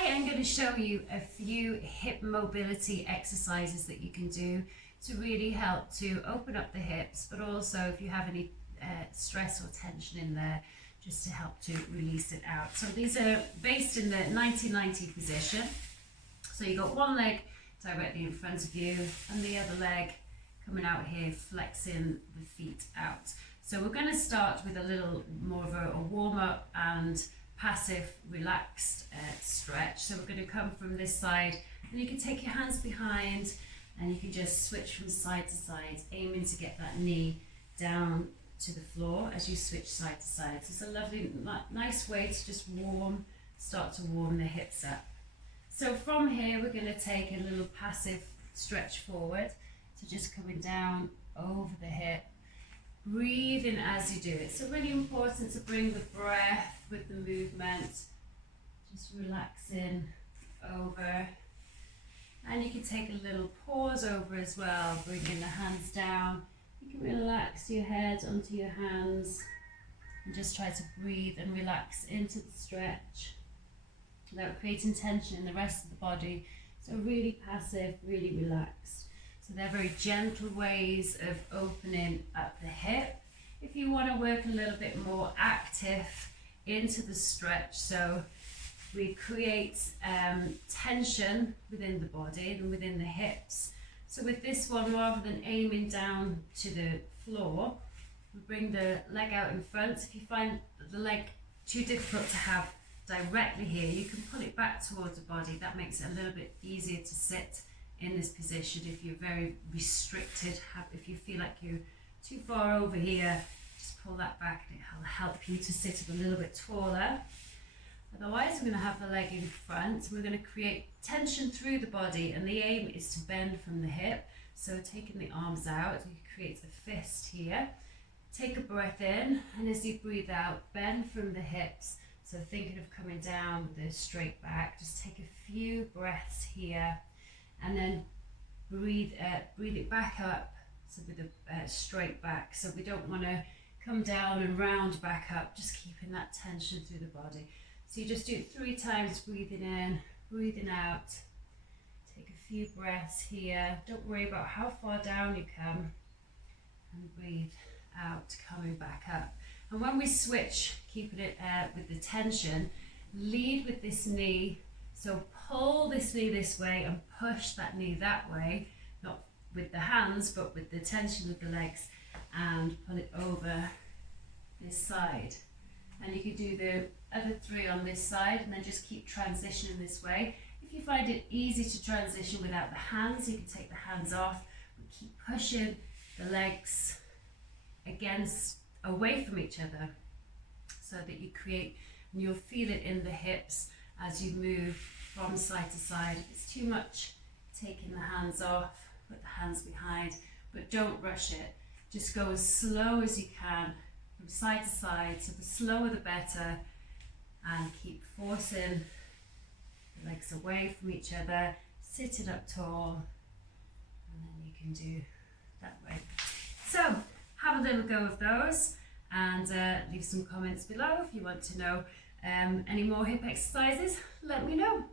I am going to show you a few hip mobility exercises that you can do to really help to open up the hips, but also if you have any stress or tension in there, just to help to release it out. So these are based in the 90-90 position. So you've got one leg directly in front of you and the other leg coming out here, flexing the feet out. So we're going to start with a little more of a warm-up and passive relaxed stretch. So we're going to come from this side, and you can take your hands behind and you can just switch from side to side, aiming to get that knee down to the floor as you switch side to side. So it's a lovely, nice way to just start to warm the hips up. So from here, we're going to take a little passive stretch forward. So just coming down over the hip, breathing as you do it. So really important to bring the breath with the movement, just relaxing over. And you can take a little pause over as well, bringing the hands down. You can relax your head onto your hands and just try to breathe and relax into the stretch without creating tension in the rest of the body. So really passive, really relaxed. So they're very gentle ways of opening up the hip. If you want to work a little bit more active into the stretch, so we create tension within the body and within the hips. So with this one, rather than aiming down to the floor, we bring the leg out in front. If you find the leg too difficult to have directly here, you can pull it back towards the body. That makes it a little bit easier to sit in this position. If you're very restricted, if you feel like you're too far over here, just pull that back and it'll help you to sit up a little bit taller. Otherwise, we're going to have the leg in front. We're going to create tension through the body, and the aim is to bend from the hip. So taking the arms out, you create a fist here. Take a breath in, and as you breathe out, bend from the hips. So thinking of coming down with a straight back, just take a few breaths here, and then breathe it back up, so with a straight back. So we don't want to come down and round back up, just keeping that tension through the body. So you just do it 3 times, breathing in, breathing out. Take a few breaths here. Don't worry about how far down you come. And breathe out, coming back up. And when we switch, keeping it with the tension, lead with this knee. So pull this knee this way and push that knee that way, not with the hands, but with the tension of the legs, and pull it over this side. And you can do the other 3 on this side, and then just keep transitioning this way. If you find it easy to transition without the hands, you can take the hands off, but keep pushing the legs away from each other, so that you create, and you'll feel it in the hips as you move from side to side. If it's too much, taking the hands off, put the hands behind, but don't rush it. Just go as slow as you can from side to side, so the slower the better, and keep forcing the legs away from each other, sitting up tall, and then you can do that way. So have a little go of those, and leave some comments below if you want to know any more hip exercises. Let me know.